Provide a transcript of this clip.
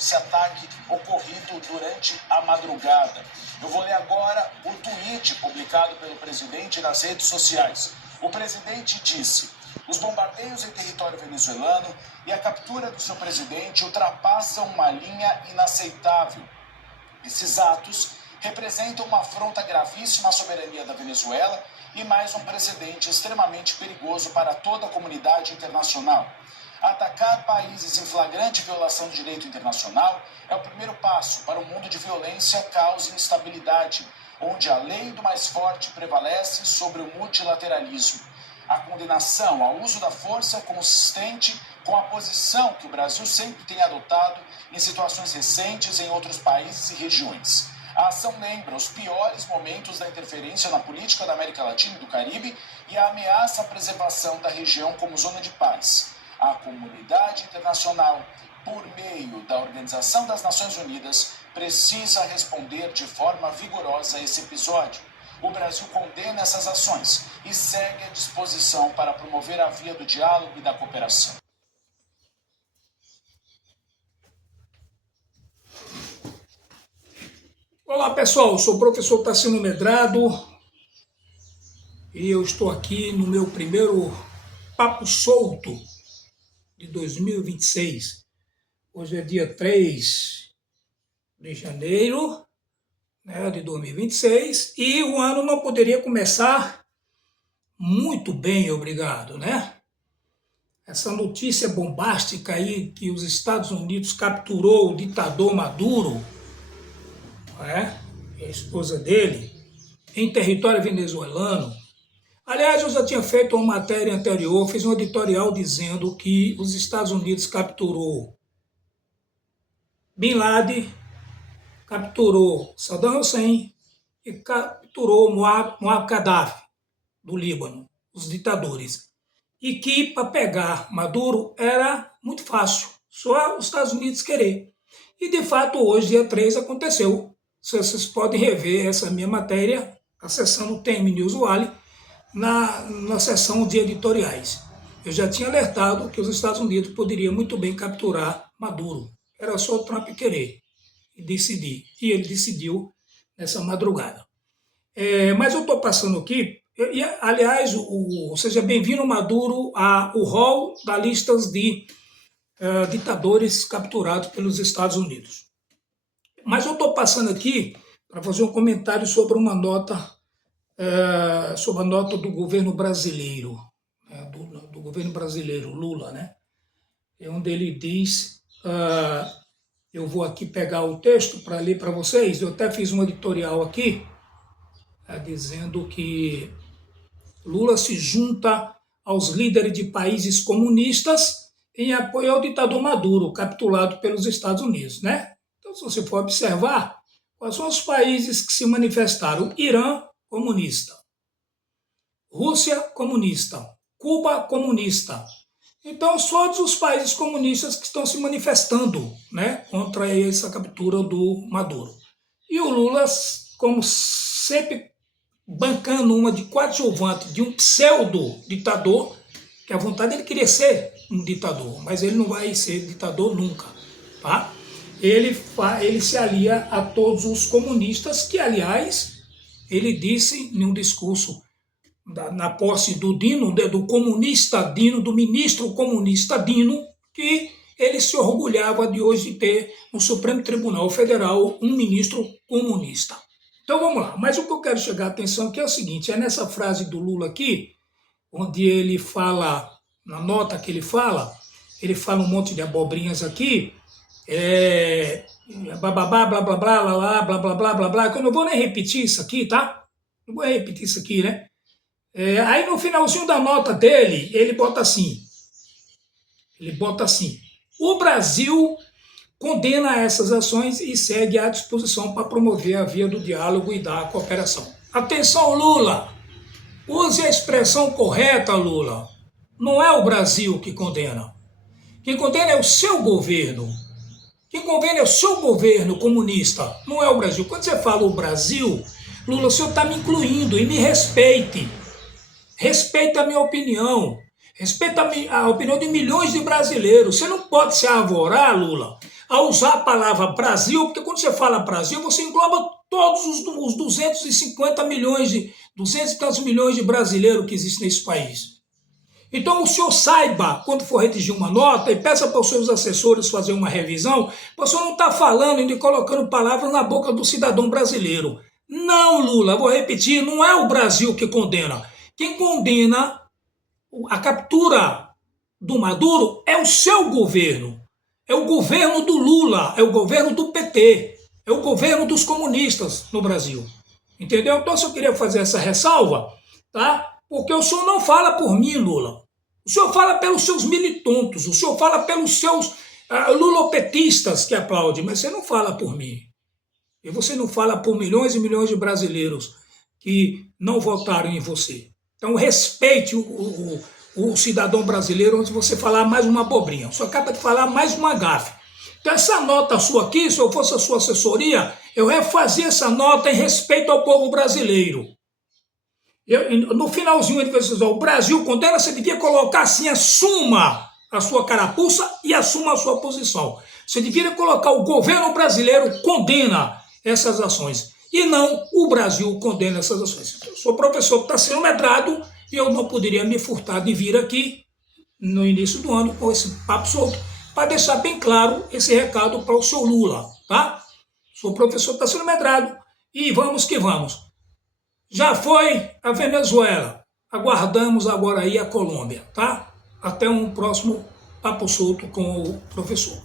esse ataque ocorrido durante a madrugada. Eu vou ler agora o tweet publicado pelo presidente nas redes sociais. O presidente disse: os bombardeios em território venezuelano e a captura do seu presidente ultrapassam uma linha inaceitável. Esses atos representam uma afronta gravíssima à soberania da Venezuela e mais um precedente extremamente perigoso para toda a comunidade internacional. Atacar países em flagrante violação do direito internacional é o primeiro passo para um mundo de violência, caos e instabilidade, onde a lei do mais forte prevalece sobre o multilateralismo. A condenação ao uso da força é consistente com a posição que o Brasil sempre tem adotado em situações recentes em outros países e regiões. A ação lembra os piores momentos da interferência na política da América Latina e do Caribe e a ameaça à preservação da região como zona de paz. A comunidade internacional, por meio da Organização das Nações Unidas, precisa responder de forma vigorosa a esse episódio. O Brasil condena essas ações e segue à disposição para promover a via do diálogo e da cooperação. Olá pessoal, eu sou o professor Tarsino Medrado e eu estou aqui no meu primeiro Papo Solto de 2026. Hoje é dia 3 de janeiro, de 2026 e o ano não poderia começar muito bem, obrigado, Essa notícia bombástica aí que os Estados Unidos capturou o ditador Maduro, a esposa dele, em território venezuelano. Aliás, eu já tinha feito uma matéria anterior, fiz um editorial dizendo que os Estados Unidos capturou Bin Laden, capturou Saddam Hussein e capturou Muammar Gaddafi, do Líbano, os ditadores. E que para pegar Maduro era muito fácil, só os Estados Unidos querer. E de fato hoje, dia 3, aconteceu. Vocês podem rever essa minha matéria acessando o TM News Wally na seção de editoriais. Eu já tinha alertado que os Estados Unidos poderiam muito bem capturar Maduro. Era só o Trump querer e decidir. E ele decidiu nessa madrugada. Mas eu estou passando aqui, aliás, seja bem-vindo, Maduro, ao rol da lista de ditadores capturados pelos Estados Unidos. Mas eu estou passando aqui para fazer um comentário sobre uma nota, sobre a nota do governo brasileiro, do governo brasileiro, Lula, onde ele diz, eu vou aqui pegar o texto para ler para vocês, eu até fiz um editorial aqui, dizendo que Lula se junta aos líderes de países comunistas em apoio ao ditador Maduro, capturado pelos Estados Unidos, Então, se você for observar, quais são os países que se manifestaram? Irã, comunista. Rússia, comunista. Cuba, comunista. Então, só os países comunistas que estão se manifestando contra essa captura do Maduro. E o Lula, como sempre, bancando uma de coadjuvante de um pseudo-ditador, que a vontade ele queria ser um ditador, mas ele não vai ser ditador nunca, Ele se alia a todos os comunistas, que, aliás, ele disse em um discurso na posse do Dino, do comunista Dino, do ministro comunista Dino, que ele se orgulhava de hoje ter no Supremo Tribunal Federal um ministro comunista. Então vamos lá, mas o que eu quero chegar a atenção aqui é o seguinte, nessa frase do Lula aqui, onde ele fala, na nota que ele fala um monte de abobrinhas aqui, blá blá blá blá blá blá blá blá blá blá blá blá, que eu não vou nem repetir isso aqui, tá? Não vou repetir isso aqui, aí no finalzinho da nota dele, ele bota assim, o Brasil condena essas ações e segue à disposição para promover a via do diálogo e da cooperação. Atenção, Lula! Use a expressão correta, Lula. Não é o Brasil que condena. Quem condena é o seu governo. Quem condena é o seu governo comunista, não é o Brasil. Quando você fala o Brasil, Lula, o senhor está me incluindo e me respeite. Respeita a minha opinião. Respeita a opinião de milhões de brasileiros. Você não pode se arvorar, Lula, a usar a palavra Brasil, porque quando você fala Brasil, você engloba todos os 250 milhões, 200 e tantos milhões de brasileiros que existem nesse país. Então o senhor saiba, quando for redigir uma nota, e peça para os seus assessores fazer uma revisão, o senhor não está falando e colocando palavras na boca do cidadão brasileiro. Não, Lula, vou repetir, não é o Brasil que condena. Quem condena a captura do Maduro é o seu governo. É o governo do Lula, é o governo do PT, é o governo dos comunistas no Brasil. Entendeu? Então, se eu queria fazer essa ressalva, tá? Porque o senhor não fala por mim, Lula. O senhor fala pelos seus militontos, o senhor fala pelos seus lulopetistas que aplaudem, mas você não fala por mim. E você não fala por milhões e milhões de brasileiros que não votaram em você. Então, respeite o cidadão brasileiro antes de você falar mais uma abobrinha. O senhor acaba de falar mais uma gafe. Então, essa nota sua aqui, se eu fosse a sua assessoria, eu refazer essa nota em respeito ao povo brasileiro. No finalzinho, ele vai dizer, o Brasil condena, você devia colocar assim, assuma a sua carapuça e assuma a sua posição. Você devia colocar o governo brasileiro condena essas ações. E não o Brasil condena essas ações. Eu sou professor que está sendo medrado e eu não poderia me furtar de vir aqui no início do ano com esse papo solto para deixar bem claro esse recado para o seu Lula, tá? Sou professor que está sendo medrado e vamos que vamos. Já foi a Venezuela, aguardamos agora aí a Colômbia, tá? Até um próximo papo solto com o professor.